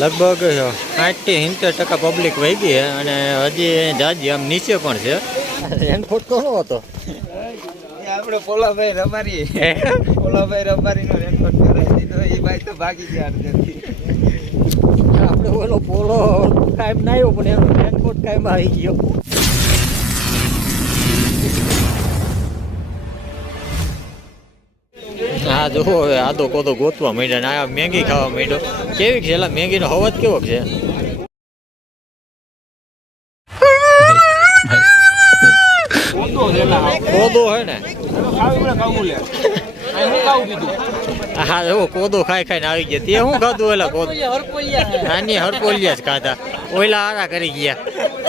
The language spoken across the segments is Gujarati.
લગભગ 60-70% પબ્લિક વહી ગઈ અને હજી જાજી આમ નીચે પણ છે. રેનકોટ કોનો હતો? આપણે પોલાભાઈ રબારી નો રેનકોટ કરાવી દીધો. એ ભાઈ તો ભાગી ગયા નથી. આપણે ઓલો પોલો કાયમ ના આવ્યો પણ એનો રેનકોટ કાયમ આવી ગયો. હા જો હવે આદો કોદો ગોતવા માંડ્યા ને આ મેગી ખાવા માંડ્યો. કેવી છે એલા મેગીનો અવાજ કેવો છે? કોદો હે ને? હા જો કોદો ખાઈ ખાઈને આવી ગયા. તે શું ખાધું એલા કોદો? નાની હરપોલિયા જ ખાધા. ઓઈલા હારા કરી ગયા.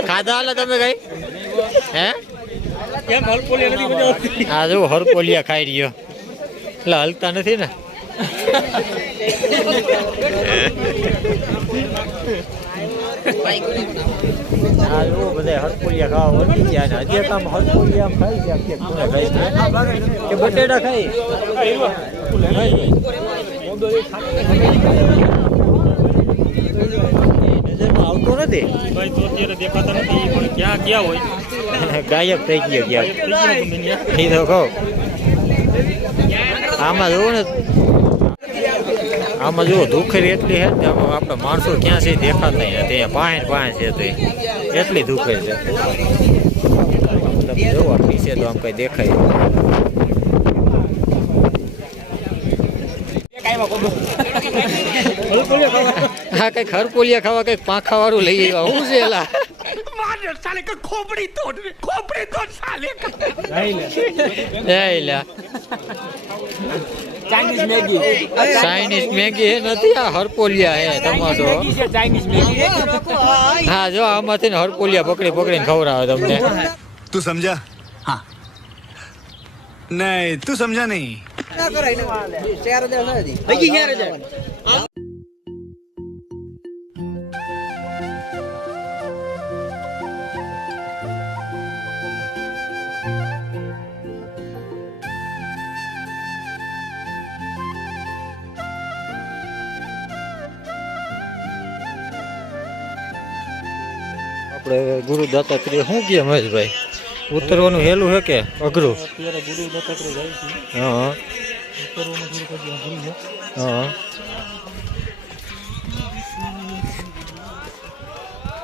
ખાધા હાલા તમે કઈ? હે હા જો હરપોલિયા ખાઈ રહ્યો. એટલે હલતા નથી ને. હા જો બધા હરપોલિયા ખાવા વળી ગયા ને હજી કામ હરપોલિયા ખાઈ ગયા. કે બટેટા ખાઈ નજરમાં આવતો નથી. દેખાતા નથી પણ ક્યાં ગયા હોય. ગાયબ થઈ ગયો ક્યાં એ તો કહું. આમાં જુઓ ને આમાં જુઓ ધુખરી એટલી છે ને આપણે માણસો ક્યાં છે દેખાતા નથી. પાંચ છે તો એટલી ધુખરી છે. તમે જોવો નીચે તો આમ કઈ દેખાય. હા કઈક હરપોલિયા ખાવા કઈક પાંખા વાળું લઈ આવ્યા. હું છે એલા ચાઇનીઝ મેગી નથી આ હરપોલિયા હે ટમાટો. હા જો આમાંથી ને હરપોલિયા પકડીને ખવડાવે તમને. તું સમજા? હા નહીં તું સમજા નહીં. આપણે ગુરુ દત્તાત્રેય શું કહે મહેશભાઈ? ઉતરવાનું હેલું છે કે અઘરું? અત્યારે ગુરુ દત્તાત્રેય જાય છે. હા ઉતરવાનું થોડુંક હજી અઘરું છે.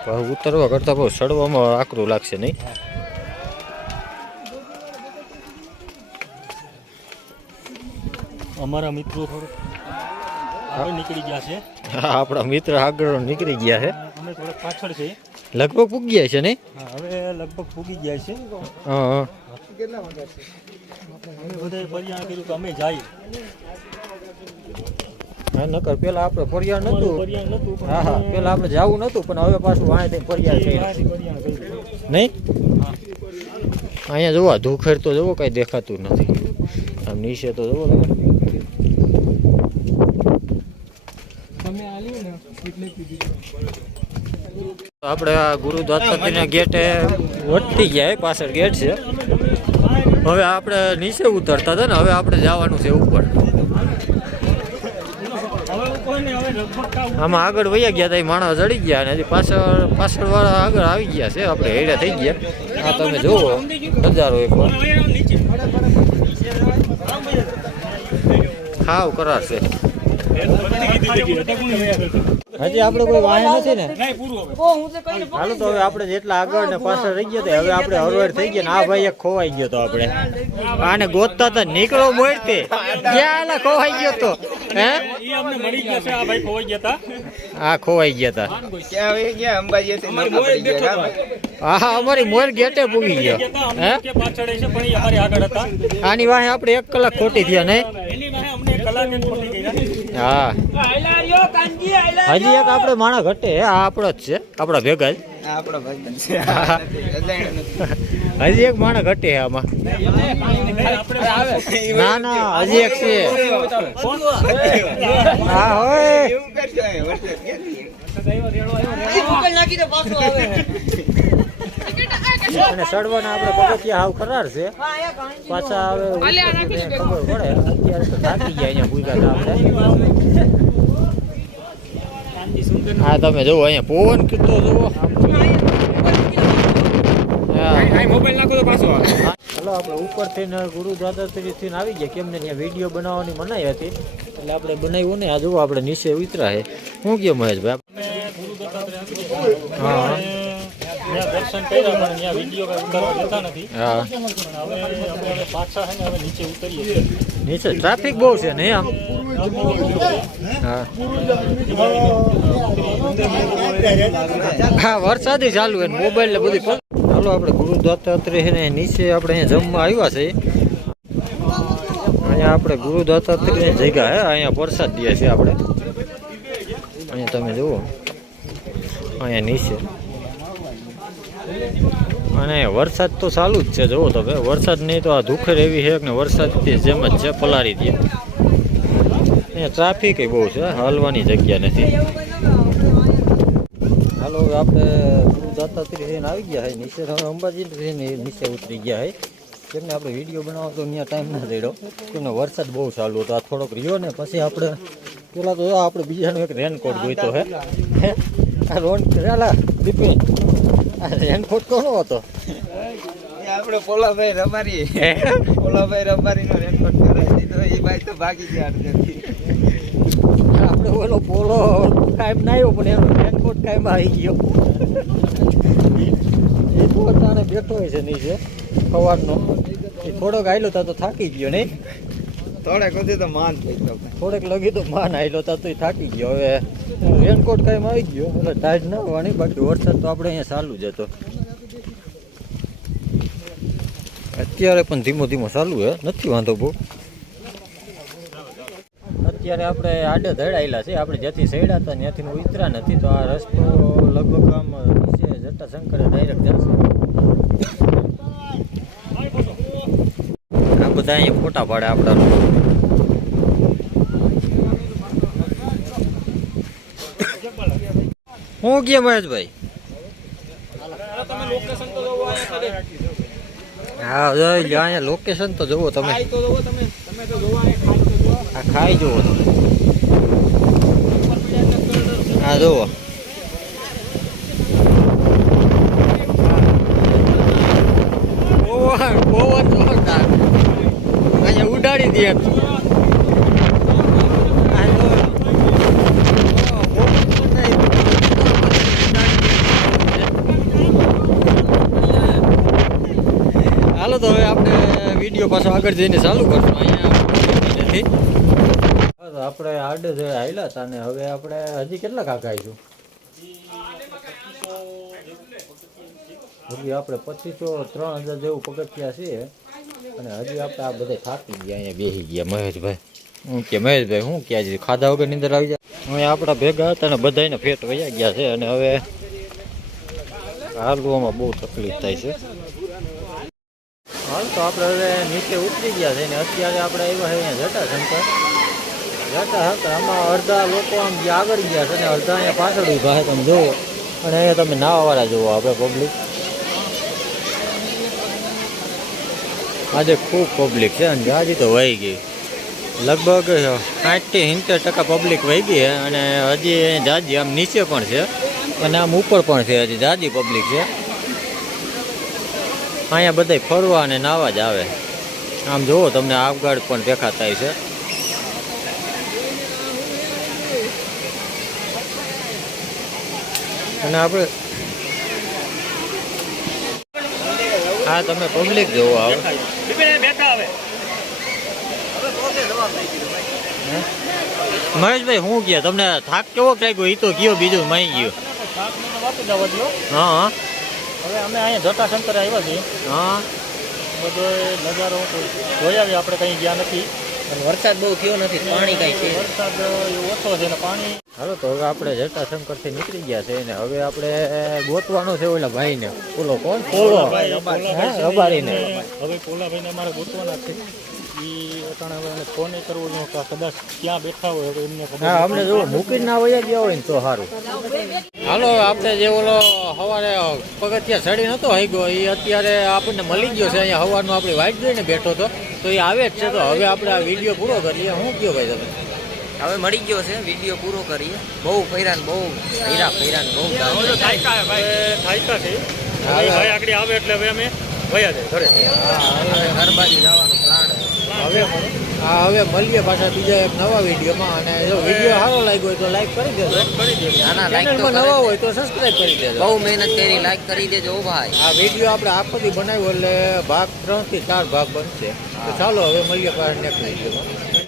હા ઉતરવા કરતા બહુ ચડવામાં આકરું લાગશે નહીં? અમારા મિત્રો થોડુંક આગળ નીકળી ગયા છે. હા આપણા મિત્ર આગળ નીકળી ગયા છે. અમે થોડાક પાછળ છે. લગભગ પૂગી ગયા છે નહીં? હા હવે લગભગ પૂગી ગયા છે. હા કેટલા વાગ્યા છે? અમે બધાએ ફરિયાદ કર્યું કે અમે જઈએ. હા નકર પેલા આપણે ફરિયાદ નતું. હા હા પેલા આપણે જવું નતું પણ હવે પાછું વાંહે ફરિયાદ થઈ નહીં. અહીંયા જોવા ધુખેર તો જોવો કઈ દેખાતું નથી. આમ નીચે તો જોવો આપણે આ ગુરુ દત્તાત્રેયના ગેટે વટતી ગયા. પાછળ ગેટ છે. હવે આપણે નીચે ઉતરતા હતા ને હવે આપણે જવાનું છે ઉપર. આમાં આગળ વયા ગયા હતા માણસ ચડી ગયા અને હજી પાછળ વાળા આગળ આવી ગયા છે. આપણે હેડા થઈ ગયા. આ તમે જુઓ નજારો એકવાર ખાવ કરાર છે. હજી આપણે કોઈ વાહન નથી ને. હાલો તો હવે આપણે જેટલા આગળ ને પાછળ રહી ગયા હવે આપણે હરવેડ થઈ ગયા ને આ ભાઈ એક ખોવાઈ ગયો તો આપણે આને ગોતતા હતા નીકળો મોડતે ક્યાં ખોવાઈ ગયો તો હે હા ખોવાઈ ગયા હતા. હા અમારી મોર ગેટે પૂગી ગયો. હે આની વાહે આપણે 1 કલાક ખોટી થયા નહીં? હા હજી એક આપણે માણસ ઘટે. આ આપણો જ છે આપણા ભેગા જ. હજી એક માણસ ઘટે આમાં. ના ના હજી એક છે. હા હોય અને ચડવાના આપણે પગથિયા હાવ કરાર છે. પાછા હવે ખબર પડે. અત્યારે તો થાકી ગયા અહીંયા ભૂગા આપણે. હા તમે જોવો અહીંયા પવન કેટલો જોવો. મોબાઈલ નાખો તો પાછો ચાલો આપણે ઉપરથી ગુરુ દાદાશ્રીથી આવી ગયા. કેમ ને ત્યાં વિડીયો બનાવવાની મનાઈ હતી એટલે આપણે બનાવ્યું ને. આ જુઓ આપણે નીચે ઉતરા છે. શું કહો મહેશભાઈ? હા દર્શન કર્યા પણ ત્યાં વિડીયો કઈ ઉતારવા દેતા નથી. હા હવે આપણે પાછા છે ને હવે નીચે ઉતરીએ. નીચે ટ્રાફિક બહુ છે ને આમ. હા હા વરસાદી ચાલુ હોય મોબાઈલ ને બધી. ચાલો આપણે ગુરુ દત્તાત્રેય ને નીચે આપણે અહીંયા જમવા આવ્યા છે. અહીંયા આપણે ગુરુ દત્તાત્રેય જગ્યા હે. અહીંયા પ્રસાદ દે છે આપણે. અહીંયા તમે જુઓ અહીંયા નીચે. અને વરસાદ તો ચાલુ જ છે. જુઓ તમે વરસાદ નહીં તો આ ધુખર એવી છે કે વરસાદ જેમ જ છે પલાળી દે. અહીંયા ટ્રાફિક બહુ છે. હાલવાની જગ્યા નથી. હાલો આપણે ગુરુ દત્તાત્રેય આવી ગયા છે નીચે. હવે અંબાજી નીચે ઉતરી ગયા છે. કેમને આપણે વિડીયો બનાવવા તો ત્યાં ટાઈમ ના દઈ કેમને વરસાદ બહુ ચાલુ હતો. આ થોડોક રહ્યો ને પછી આપણે પેલા તો આપણે બીજાનો એક રેનકોટ જોઈતો હે. આ રોન કરેલા બિપિન આ રેનકોટ કોનો હતો? આપણે પોલાભાઈ રબારીનો રેનકોટ કરાવી દીધો. એ ભાઈ તો ભાગી ગયા અડધેથી. આપણે ઓલો પોલો કાયમ ના આવ્યો પણ એનો રેનકોટ કાયમ આવી ગયો. એ પોતાને બેઠો હોય છે નીચે સવારનો. એ થોડોક આવેલો તા તો થાકી ગયો નહીં. થોડેક સુધી તો માન થઈ ગયો. થોડેક લગી તો માન આવેલો તા તો એ થાકી ગયો. હવે રેનકોટ કાયમ આવી ગયો એટલે ટાઈટ ના હોવાની. બાકી વરસાદ તો આપણે અહીંયા ચાલુ જ હતો. અત્યારે પણ ધીમો ધીમો ચાલુ હે. નથી વાંધો બહુ. અત્યારે આપણે આડે ધડાયેલા છે. આપણે જ્યાંથી સડ્યા હતા ત્યાંથી ઉતરા નથી. તો આ રસ્તો લગભગ આમ નીચે જટાશંકરે ડાયરેક્ટ જશે. આ બધા અહીંયા ફોટા પાડે આપણા. હું કે મહેશભાઈ? હા જોઈ લો અહીંયા લોકેશન તો જુઓ તમે. આ ખાઈ જુઓ તમે. હા જુઓ અહીંયા ઉડાડી દે. હાલો તો હવે આપણે વિડીયો પાછો આગળ જઈને ચાલુ કરશું. અહીંયા નથી આપણે આડે આવેલા હતા ને હવે આપણે હજી કેટલા કાકા આવીશું? હજી આપણે 2500-3000 જેવું પગથિયા છે. અને હજી આપણે આ બધા થાકી ગયા અહીંયા બેસી ગયા. મહેશભાઈ હું કે મહેશભાઈ શું કે આજે ખાધા વગર નીંદર આવી જાય. હવે આપણા ભેગા હતા ને બધાને ફેટ વયા ગયા છે. અને હવે હાલવામાં બહુ તકલીફ થાય છે. હાલ તો આપણે હવે નીચે ઉતરી ગયા છે ને અત્યારે આપણે આવ્યા છે અહીંયા જટાશંકર. આમાં અડધા લોકો આમ આગળ ગયા છે ને અડધા અહીંયા પાછળ ઊભા છે. તમે જુઓ. અને અહીંયા તમે નાવાવાળા જુઓ આપણે પબ્લિક. આજે ખૂબ પબ્લિક છે અને જાજી તો વહી ગઈ. લગભગ 60-70% પબ્લિક વહી ગઈ છે. અને હજી જાજી આમ નીચે પણ છે અને આમ ઉપર પણ છે. હજી જાજી પબ્લિક છે. અહીંયા બધા ફરવા અને નાવા જ આવે. આમ જુઓ તમને આગળ પણ દેખાતા છે. અને આપણે હા તમે પબ્લિક જોવો આવે. મહેશભાઈ શું કહે તમને થાક કેવો લાગ્યો? એ તો કયો બીજું માઈ ગયું. હા હવે અમે અહીંયા જટાશંકર આવ્યા છીએ. હા બધો નજારો જોયા છે. આપણે કંઈ ગયા નથી. વરસાદ બહુ થયો નથી. પાણી કઈ છે? વરસાદ ઓછો છે ને પાણી. હાલો તો હવે આપણે જટાશંકરથી નીકળી ગયા છે ને હવે આપણે ગોતવાનો છે ઓલા ભાઈને. ઓલો કોણ? પોલો રબારીને. હવે પોલાભાઈને અમારે ગોતવાના છે. એ અટાણે હવે એને ફોન કરવો જોઈએ કે કદાચ ક્યાં બેઠા હોય તો એમને ખબર. હા અમને જો મૂકીને ના વયા ગયા હોય ને તો સારું. હાલો આપણે જે ઓલો સવારે પગથિયા ચડી નતો ગયો એ અત્યારે આપણને મળી ગયો છે. અહીંયા સવારનો આપણી વાઇટ જોઈને બેઠો હતો તો એ આવે જ છે. તો હવે આપણે આ વિડીયો પૂરો કરીએ. શું કહો ભાઈ તમે? હવે મળી ગયો છે, વિડીયો પૂરો કરીએ. બહુ ફર્યા ને બહુ ફર્યા ને બહુ હવે તો થાક્યા છે ભાઈ, થાક્યા છે. હવે ભાઈ આગળ આવે એટલે હવે અમે વયા જાય ઘરે. હવે ઘર બાજુ જવાનો પ્લાન છે. હવે મળીએ પાછા બીજા એક નવા વિડીયોમાં. અને જો વિડીયો સારો લાગ્યો હોય તો લાઈક કરી દેજો. કરી દે. નાના લાઈક તો ચેનલમાં નવા હોય તો સબસ્ક્રાઇબ કરી દેજો. બહુ મહેનત કરી, લાઈક કરી દેજો ભાઈ. આ વિડીયો આપણે આખોથી બનાવ્યો એટલે ભાગ 3 થી 4 ભાગ બનશે. તો ચાલો હવે મળીએ પાછા નેક્સ્ટ વિડીયોમાં.